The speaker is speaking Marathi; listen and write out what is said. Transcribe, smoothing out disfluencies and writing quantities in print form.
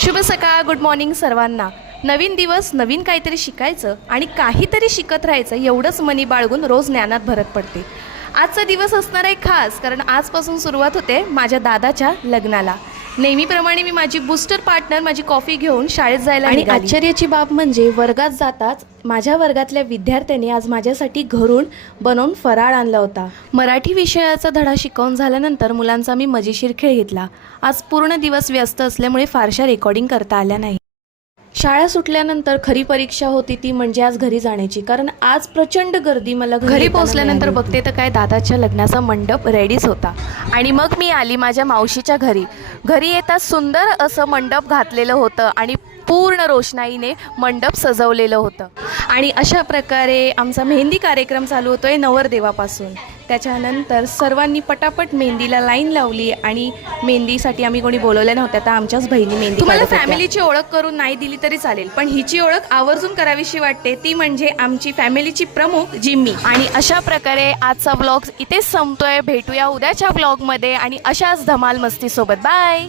शुभ सकाळ, गुड मॉर्निंग सर्वांना. नवीन दिवस, नवीन काहीतरी शिकायचं आणि काहीतरी शिकत राहायचं एवढंच मनी बाळगून रोज ज्ञानात भरत पडते. आजचा दिवस असणार आहे खास, कारण आजपासून सुरुवात होते माझ्या दादाच्या लग्नाला. नेहमीप्रमाणे मी माझी बूस्टर पार्टनर माझी कॉफी घेऊन शाळेत जायला आणि आश्चर्याची बाब म्हणजे वर्गात जाताच माझ्या वर्गातल्या विद्यार्थ्यांनी आज माझ्यासाठी घरून बनवून फराळ आणला होता. मराठी विषयाचा धडा शिकवून झाल्यानंतर मुलांचा मी मजेशीर खेळ घेतला. आज पूर्ण दिवस व्यस्त असल्यामुळे फारशा रेकॉर्डिंग करता आल्या नाही. शाळा सुटल्यानंतर खरी परीक्षा होती ती म्हणजे आज घरी जाण्याची, कारण आज प्रचंड गर्दी. मला घरी पोहोचल्यानंतर बघते तर काय दादाच्या लग्नाचा मंडप रेडीच होता. आणि मग मी आली माझ्या मावशीच्या घरी. घरी येताच सुंदर असं मंडप घातलेलं होतं आणि पूर्ण रोषणाईने मंडप सजवलेलं होतं. आणि अशा प्रकारे आमचा मेहंदी कार्यक्रम चालू होतोय नवरदेवापासून. त्याच्यानंतर सर्वांनी पटापट मेहंदीला लाईन लावली आणि मेहंदीसाठी आम्ही कोणी बोलवल्या नव्हत्या, तर आमच्याच बहिणी मेहंदी. तुम्हाला फॅमिलीची ओळख करून नाही दिली तरी चालेल, पण हिची ओळख आवर्जून करावीशी वाटते. ती म्हणजे आमची फॅमिलीची प्रमुख जिम्मी. आणि अशा प्रकारे आजचा व्लॉग इथेच संपतोय. भेटूया उद्याच्या व्लॉगमध्ये आणि अशाच धमाल मस्तीसोबत. बाय.